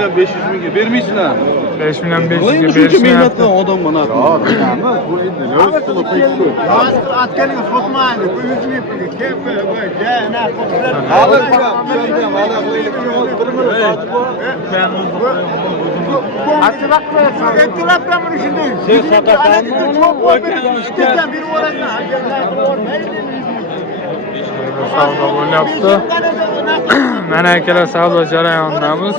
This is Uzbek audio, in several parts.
milyon 500 mingga bermaysizlar. 5 milyon 500 Voy, ga shuncha berishmayapti. mehnatdan odam mana. Bu endi yo'q qilib qo'yibdi. Atkaning sotmaydi. Bu 100 ming pulga kelib, voy, yana sotdilar. Hali ham hali Ertalabdan buni shunday. Sen sotasanmi? Ertadan beri o'rasan. Savdo bo'lyapti. Mana akalar savdo jarayonidamiz.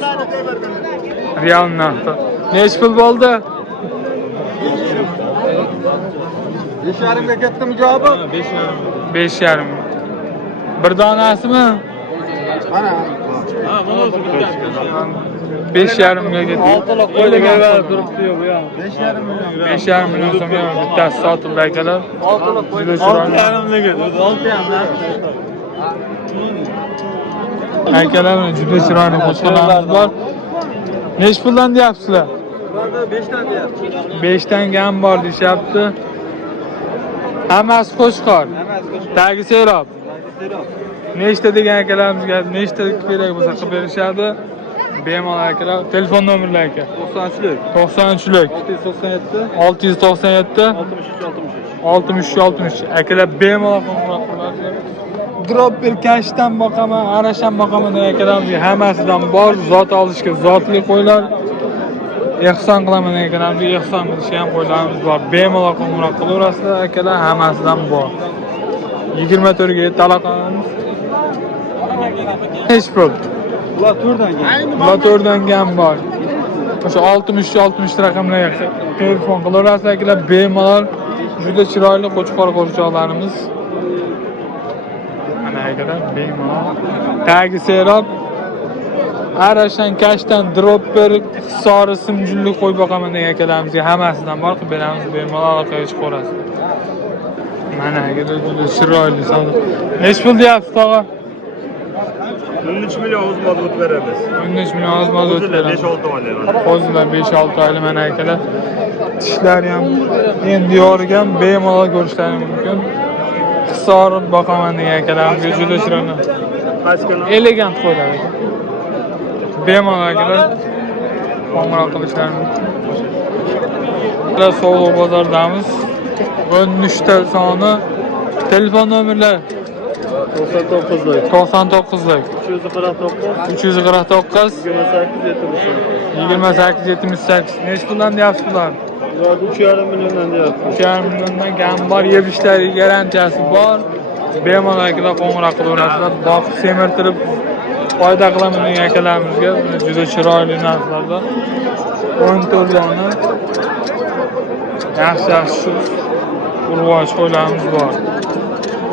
Real narxda. Nech pul bo'ldi? 5,5 ga ketdimi javobi? 5,5. Bir donasimi? Mana. 5,5 ga ketdi. O'ylagan turibdi-yu bu ham. 5,5 million. 5,5 million so'mga bittasi sotildi akalar. 6,5 million. 6,5. Akalar juda chiroyli qo'shqalarimiz bor. Nech puldan deyapsizlar? 5dan deyapti. 5 dan ham bor deyapti. Hammasi qo'shqor. Tagi serob. Nechta degan akalarimizga nechta kerak bo'lsa qilib berishadi. Bemalol akalar. Telefon nomerlari aka. 90'lik. 93lik 697 697 63 63 akalar bemalol qo'ng'iroq qilinglar. Dropper kashdan boqaman, arashdan boqaman degan akalarimiz hammasidan bor. Zot olishga zotli qo'ylar. Ehson qilaman degan akalarimiz ehson qilishga ham qo'ylarimiz bor. Bemalol qo'ng'iroq qilaverasizlar akalar, hammasidan bor. 24 ga aloqamiz. Hech pul. Ular to'rdan kelgan. Motordan ham bor. O'sha 60 raqamlarga telefon qilaverasizlar akalar, bemalol juda chiroyli qo'chqor qo'rchoqlarimiz. Mana akalar bemalol. Tagi serob. Arashan kashdan dropper sori simjullik qo'yib boqaman degan akalarimizga hammasidan bor qilib beramiz, bemalol aloqaga chiqaverasiz. Mana akalar juda chiroyli savdo. Nech pul deyapsiz tog'a? 13 milyon o'z mazmut beramiz. 13 million oz mazot beramiz. 5-6 oylar. Qo'zilar 5-6 oylik mana akalar. Tishlari ham endi yorgan, bemalol ko'rishlari mumkin. Hisorib boqaman degan akalarimizga juda chiroyli. Qaskana. Elegant qo'ylar aka. Bemalol akalar qo'ng'iroq qilishlari mumkin. Ular Sovuq bozordamiz. 13ta soni telefon nomerlari 99'lik. 99lik 349. 349 28 28 Nech puldan deyapsiz bular? 3,5 milyondan deyapti. 3,5 milliondan kam bor, yeb ishlari garantiyasi bor. Bemalol akalar qo'ng'iroq qilaverasizlar. Boqib semirtirib foyda qilaman degan akalarimizga juda chiroyli narxlarda 14 dona yaxshi urvoch qo'ylarimiz bor.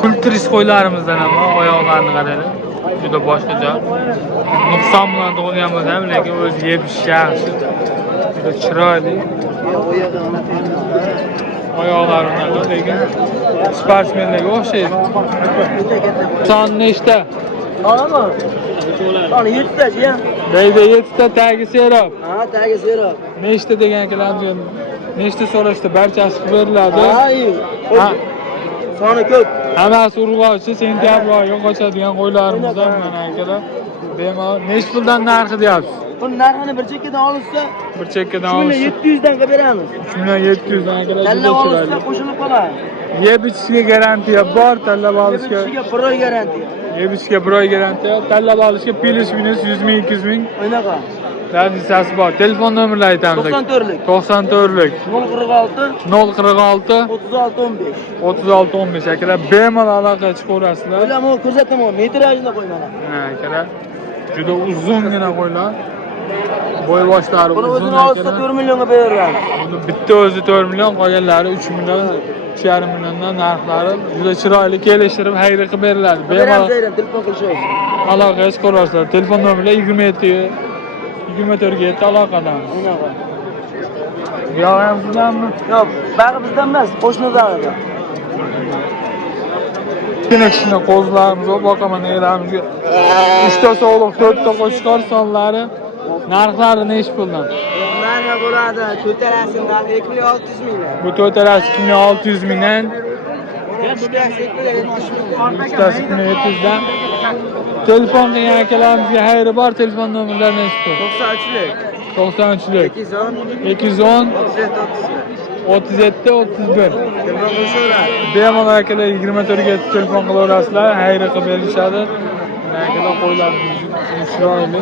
Kulturis qo'ylarimizdan ham oyoqlarini qaraylik. Juda boshqacha. Nuqson bilan tug'ilgan bo'lsa ham, lekin o'zi yeb yaxshi. Juda chiroyli. Oyoqlari unaqa, lekin sportsmenlarga o'xshaydi. Son nechta? Onaman. Ana 7 tachi ya. Deydi 7 ta tagi serob. Ha, tagi serob. Nechta degan akalarimiz nechta so'rashda barchasi qilib beriladi. Ha, Soni ko'p. hammasi urg'ochi, sentyabr oyiga qochadigan qo'ylarimiz ham mana akalar. Bemalol nech puldan narxi deyapsiz? Buni narxini bir chekkadan olsa, Bir chekkadan 3 olsa 700 dan qilib beramiz. 3 million 700 dan akalar Tanlab juda olsa chiroyli. qo'shilib qoladi. Yeb ichishga garantiya bor, tanlab olishga. Bizga 1 oy garantiya. Yeb ichishga 1 oy garantiya, tanlab olishga plus minus 100 ming 200 ming O'ynaqa. garantiyasi bor. Telefon nomerlarini aytamiz. 94lik. 94lik 046 046 36 15. 36 15 akalar bemalol aloqaga chiqaverasizlar. O'ylamo ko'rsataman, metrajini qo'ymalar. Ha akalar juda uzungina qo'ylar. Bo'y boshlari Buni uzun o'zini olsa akalar. 4 millionga beramiz. Buni bitta o'zi 4 million, qolganlari 3 million, 3,5 milliondan narxlari juda chiroyli kelishtirib hayra qilib beriladi. Beramiz, Bemalol telefon qilishamiz. aloqaga chiqaverasizlar. Telefon nomerlari 24 ga aloqadamiz. O'ynaqa. Yo'q, ham sizdanmi? Yo'q, bag'i bizdan emas, qo'shnidan. Kichkina qo'zlarimiz va boqaman nelarimizga 3 ta sog'liq, 4 ta qo'shqor sonlari. Narxlari nech puldan? Mana bo'ladi, to'tarasi narxi 2600 mingdan. Bu to'tarasi 2600 mingdan Ikkitasi kuni 700'dan. Telefon qilgan akalarimizga xayri bor, telefon nomerlarini aytib. 93lik 210 37 31. Bemalol akalar 24 ga telefon qilaverasizlar, xayri qilib berishadi. Akalar qo'ylar chiroyli.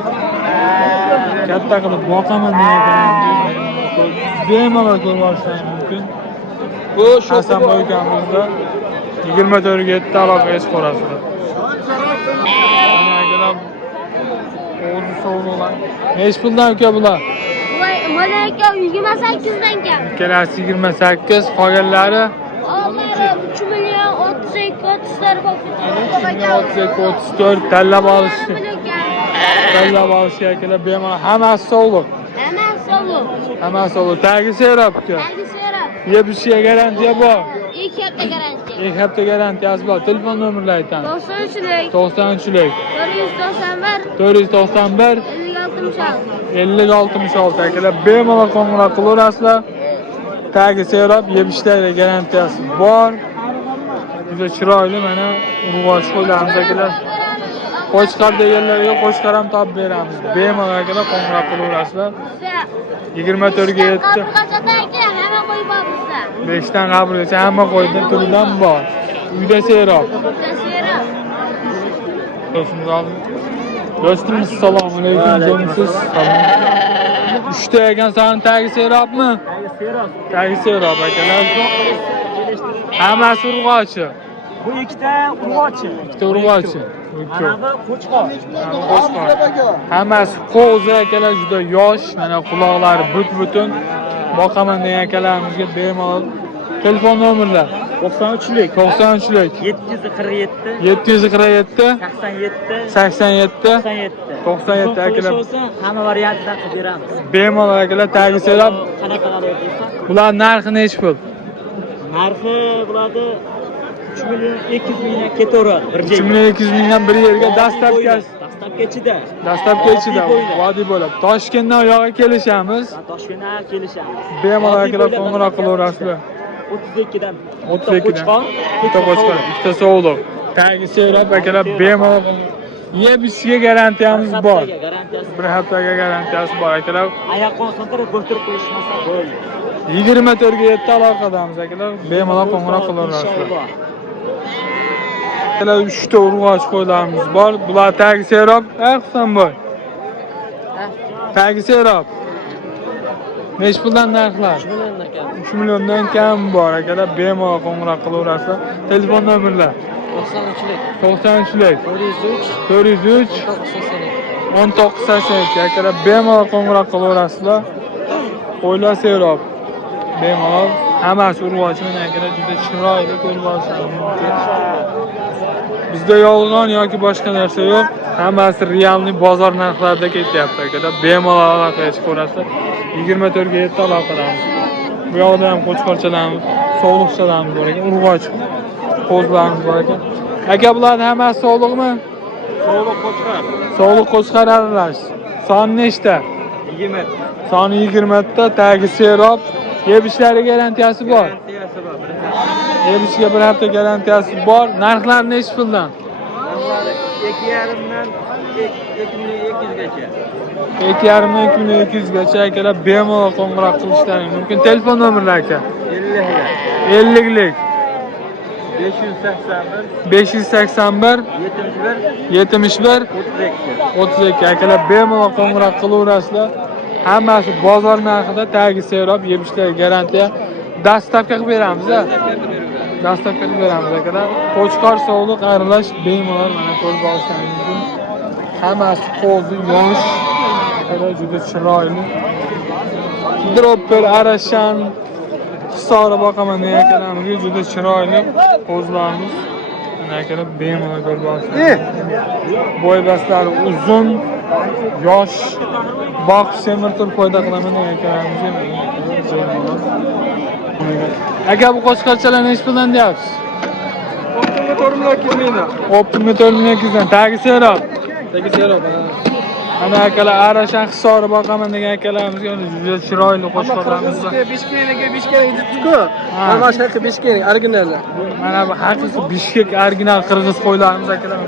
Katta qilib boqaman degan. Bemalol ko'rib olishingiz mumkin. Bu Hasanboy akamizda 24 ga aloqaga chiqarasizlar. Akalar o'zi sovg'alar. Necha puldan uka bular? Mana aka 28dan kam. Ikkalasi 28, qolganlari Oxiri 3 million 32 30lar bo'lib 34 tanlab olishdi. Tanlab olishga akalar bemalol hammasi sog'liq. Hammasi sog'liq. Tagi serob uka. Yebishga garantiya bor. 2 hafta garantiya. 2 hafta garantiyasi bor. Telefon nomerlarini aytamiz. 93lik 93lik 491 491 50 66. 50 66 akalar bemalol qo'ng'iroq qilaverasizlar. Tagi serob, yebishlarga garantiyasi bor. Juda chiroyli mana urg'och qo'ylarimiz akalar. Qo'chqar deganlarga qo'chqar ham topib beramiz. Bemalol akalar qo'ng'iroq qilaverasizlar. 24 ga 7. Hamma qo'y bor bizda. 5 dan qabrgacha hamma qo'ydan turidan bor. Uyda serob. Do'stim assalomu alaykum, jamsiz. Salom. 3 ta ekan soni tagi serobmi? Tagi serob akalar. Hammasi urg'ochi. Bu ikkita urg'ochi. Ikkita urg'ochi. Mana bu qo'chqor. Hammasi qo'zi akalar, juda yosh, mana quloqlari but-butun. Boqaman degan akalarimizga bemalol telefon nomerlar 93lik 93lik 747 747 87 87 97 akalar hamma variantdan qilib beramiz. bemalol akalar tagi serab. Qanaqalar deysiz? Bular narxi necha pul? Narxi bo'ladi 3 million 200 mingdan ketaveradi. 3 million 200 mingdan bir yerga dastlabkasi. Dastlabki ichida vodiy bo'lib. Toshkentdan u yoqqa kelishamiz. Toshkentdan kelishamiz. Bemalol akalar qo'ng'iroq qilaverasizlar. 32dan. 32dan. Bitta qo'chqor, ikkita sovuliq. Tagi serob akalar bemalol yebishga garantiyamiz bor. Bir haftaga garantiyasi bor akalar. Oyoqqa santirib bo'stirib qo'yishmasa bo'ldi. 24 ga 7 aloqadamiz akalar. Bemalol qo'ng'iroq qilaverasizlar. Akalar 3 ta urg'och qo'ylarimiz bor. Bular tagi serob, Hasanboy. Tagi serob. Necha puldan narxlar? 3 milliondan kam bor akalar. Bemalol qo'ng'iroq qilaverasizlar. Telefon nomerlar 93lik 403 1982 akalar bemalol qo'ng'iroq qilaverasizlar. Qo'ylar serob. Bemalol hammasi urg'och mana akalar, juda chiroyli ko'rib olishingiz mumkin. Bizda yolg'on yoki boshqa narsa yo'q. Hammasi realniy bozor narxlarida ketyapti akalar. Bemalol aloqaga chiqaverasizlar. 24 ga 7 aloqadamiz. Bu yoqda ham qo'chqorchalarimiz, sog'liqchalarimiz bor ekan, urg'och qo'zlarimiz bor ekan. Aka bularning hammasi sog'liqmi? Sog'liq qo'chqor. Sog'liq qo'chqor aralash. Soni nechta? 20. Soni 20 ta, tagi serob. Yebishlari garantiyasi bor. Yebishga bir hafta garantiyasi bor. Narxlar necha puldan? 2,5dan 2,200 gacha. 2,5dan 2,200 gacha akalar bemalol qo'ng'iroq qilishlaring mumkin. Telefon nomerlari aka. 50lik 581 71 32 akalar bemalol qo'ng'iroq qilaverasizlar. Hammasi bozor narxida, tagi serob, yebishlar garantiya. Dastlabki qilib beramiz. Dastlabki qilib beramiz akalar. Qo'chqor sog'liq aralash bemalol mana ko'rib olishingiz mumkin. Hammasi qo'zi yosh. Akalar juda chiroyli. Dropper arashan Sora boqaman degan akalarimiz juda chiroyli qo'zlarimiz. Mana akalar bemalol ko'rib olishingiz. Bo'y baslari uzun, yosh. Boqish semirtirib foyda qilaman degan akalarimiz. Aka bu qo'chqorchalar necha puldan deyapsiz? Optimga 4,2 mingdan. Optimga 4,2 mingdan. Tagi serob. Ana akalar Arashan hisori boqaman degan akalarimizga juda chiroyli qo'shqorlarimiz bor. Bishkek originallar. Mana bu haqiqiy Bishkek original qirg'iz qo'ylarimiz akalar.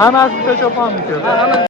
Hammasi bitta cho'ponniki.